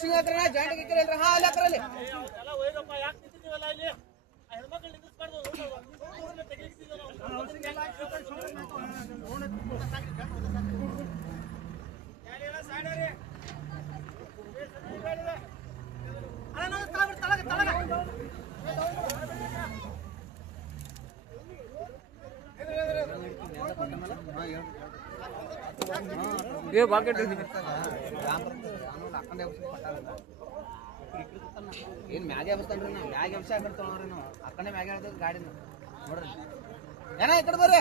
Racing ಹತ್ರ joint ಇಕ್ಕರಲ್ರಿ ಹಾ ಅಲ್ಲಿ ಹಾಕ್ರಲ್ಲಿ ये बाकी ಏನ್ ಮ್ಯಾಗೆ ಬಸ್ತಾನ್ರಿ ನಾ ಮ್ಯಾಗೆ ಅಂಶ ಹಾಕಿರ್ತಾವ್ರಿ ನಾವು ಆ ಕಡೆ ಮ್ಯಾಗೆ ಹೇಳ್ತದ ಗಾಡಿನ ನೋಡ್ರಿ ಏನ ಈ ಕಡೆ ಬರ್ರಿ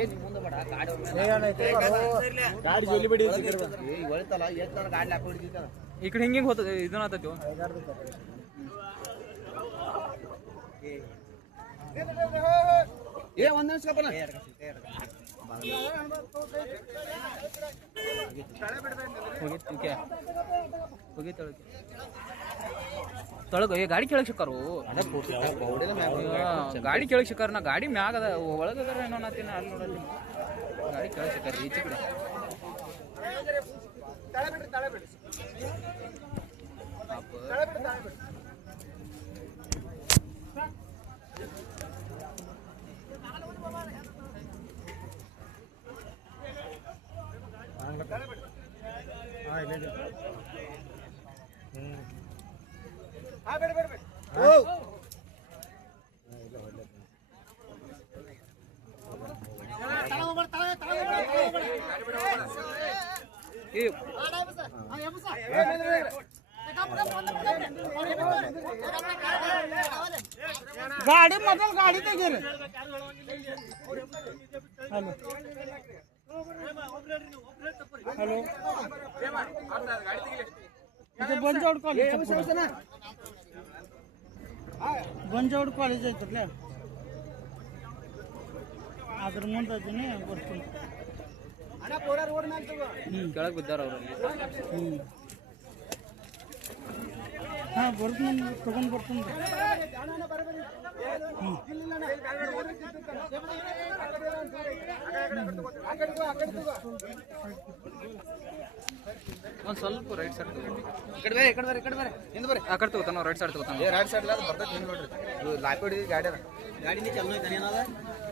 ಏನ್ ಮುಂದೆ ಬೇಡ ಗಾಡಿ ಜೋಲಿ ಬಿಡಿ ಹೊಳಿತಲ್ಲ ಎಷ್ಟು ಗಾಡಿ ಹಾಕಿ ಹಿಡಿದಿತ್ತ ಈ ಕಡೆ ಹಿಂಗೆ ಹೋಗ್ತದೆ ಇದನ್ನ ಆತೈತಿ ಏ ಒಂದ್ ನಿಮಿಷ ಕಪ್ಪನ ತೊಳಗ ಗಾಡಿ ಕೆಳಗೆ ಸಿಕ್ಕಾರು ಗಾಡಿ ಕೆಳಗೆ ಸಿಕ್ಕಾರ ನಾ ಗಾಡಿ ಮ್ಯಾಗ ಅದ ಒಳಗದಾರ ಏನೋ ನಾತಿನ ಅಲ್ಲಿ ನೋಡಲ್ಲಿ ಗಾಡಿ ಕೆಳಗೆ ಸಿಕ್ಕಾರ ಈಚೆ ಕಡೆ ಗಾಡಿ ಮೊದಲು ಗಾಡಿ ತೆಗೀರಿ ಹಲೋ ಇದು ಬಂಜಾವಡ್ ಕಾಲೇಜ್ ಬಂಜಾವಡ್ ಕಾಲೇಜ್ ಐತ್ರಲ್ಲ ಅದ್ರ ಮುಂದೆ ಅದನ್ನೇ ಬರ್ತೀನಿ ಕೆಳಗೆ ಬಿದ್ದಾರ ಅವರಲ್ಲಿ ಹಾ ಬರ್ತೀನಿ ತಗೊಂಡ್ ಬರ್ತೀನಿ ಒಂದು ಸ್ವಲ್ಪ ರೈಟ್ ಸೈಡ್ ಹಿಂದೆ ಬರ್ರಿ ಆ ಕಡೆ ತಗೋತಾನ ರೈಟ್ ಸೈಡ್ ತಗೋತಾನ ರೈಟ್ ಸೈಡ್ ಬರ್ತೈತಿ ಹಿಂದೆ ನೋಡ್ರಿ ಇದು ಲಾಕ್ ಹೊಡಿ ಗಾಡಿ ಅದ ಗಾಡಿನೇ ಚಲೋ ಐತಾನೆ ಏನದ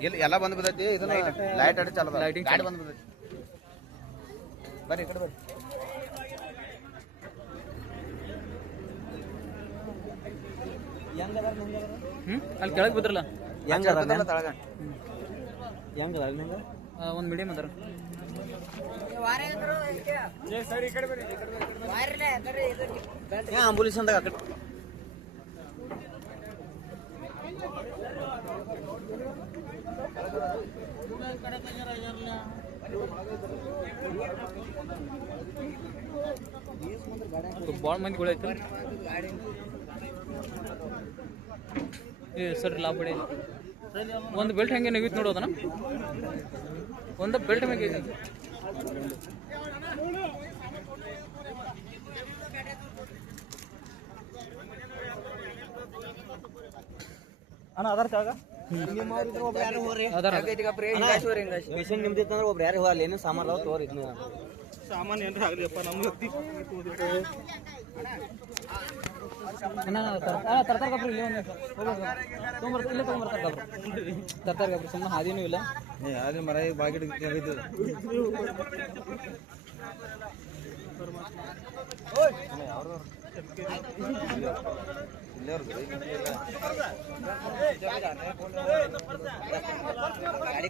ಇಲ್ಲಿ ಎಲ್ಲ ಬಂದು ಬಿದ್ದೈತಿ ಇದನ್ನ ಲೈಟ್ ಅಡಿ ಚಲೋ ಲೈಟಿಂಗ್ ಗಾಡಿ ಬಂದು ಬಿದ್ದೈತಿ ಬರ್ರಿ ಈ ಕಡೆ ಬರ್ರಿ ಅಲ್ಲಿ ಕೆಳಗೆ ಬಿದ್ರಲ್ಲ ಒಂದು ಮೀಡಿಯಂ ಅದಾರ ಆಂಬುಲೆನ್ಸ್ ಅಂದಾಗ ಆ ಕಡೆ ಭಾಳ ಮಂದಿಗಳು ಐತೆ ಏ ಸರ್ ಲಾಭ ಬಿಡಿ ಒಂದು ಬೆಲ್ಟ್ ಹೆಂಗೆ ನಗೀತು ನೋಡೋದನ ಒಂದು ಬೆಲ್ಟ್ ಮ್ಯಾಗೆ ಅಣ್ಣ ಅದರ ಜಾಗ ಪೇಷಂಟ್ ನಿಮ್ದಿತ್ತಂದ್ರೆ ಒಬ್ರು ಯಾರು ಹೋಗಲ್ಲ ಏನು ಸಾಮಾನು ತೋರಿ ಸಾಮಾನು ಏನ್ರಿ ಆಗ್ಲಿಪ್ಪ ನಮ್ಗೆ ತರ್ತಾರ ಗಬ್ರಿ ಇಲ್ಲಿ ಒಂದು ಇಲ್ಲೇ ತೊಗೊಂಬರ್ತಾರೆ ಗಬ್ರು ತರ್ತಾರ ಗಬ್ರಿ ಸುಮ್ಮನೆ ಹಾದಿನೂ ಇಲ್ಲ ಹಾಗೆ ಮರ ಬಾಗಿಡ್ ಗಾಡಿ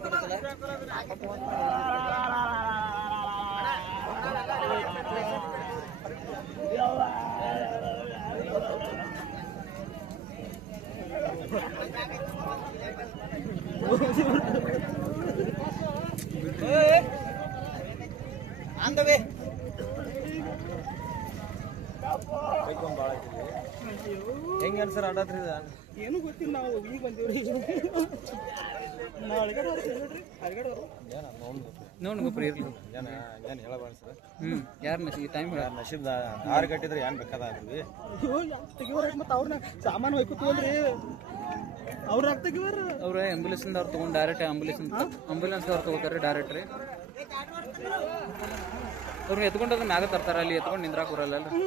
ಕೊಡ್ತಲ್ಲ ಅಂದವೇ ಹೆಂಗೆ ಅನ್ಸರ್ ಆಡತ್ರಿ ಏನು ಗೊತ್ತಿಲ್ಲ ನಾವು ಈಗ ಬಂದೀವ್ರಿ ನೋಡಿ ಗೊಬ್ಬರ ಇರಲಿ ಏನು ಹೇಳಬಾರ್ದು ಸರ್ ಯಾರು ನಶಿ ಟೈಮ್ ನಶೀಬ್ದ 6 ಗಂಟೆ ಇದ್ರೆ ಏನು ಬೇಕಾದಾಗ್ರಿ ತೆಗಿಯೋರ ಮತ್ತೆ ಅವ್ರನ್ನ ಸಾಮಾನು ಹೋಯ್ಕೋತೀವಲ್ರಿ ಅವ್ರು ಆಗ್ತಾಗಿವಾರ ಅವ್ರು ಆಂಬುಲೆನ್ಸಿಂದ ಅವ್ರು ತೊಗೊಂಡು ಡೈರೆಕ್ಟ್ ಆಂಬುಲೆನ್ಸ್ ಅವ್ರು ತೊಗೋತಾರೆ ಡೈರೆಕ್ಟ್ ರೀ. ಅವ್ರು ಎತ್ಕೊಂಡು ಮ್ಯಾಗ ತರ್ತಾರೆ, ಅಲ್ಲಿ ಎತ್ಕೊಂಡು ನಿಂದ್ರಾಕ್ ಬರಲ್ಲ ಅಲ್ರಿ.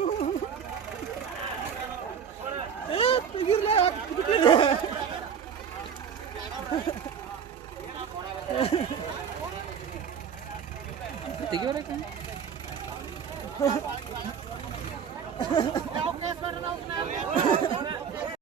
ತೆಗಿಯೋರೈತೆ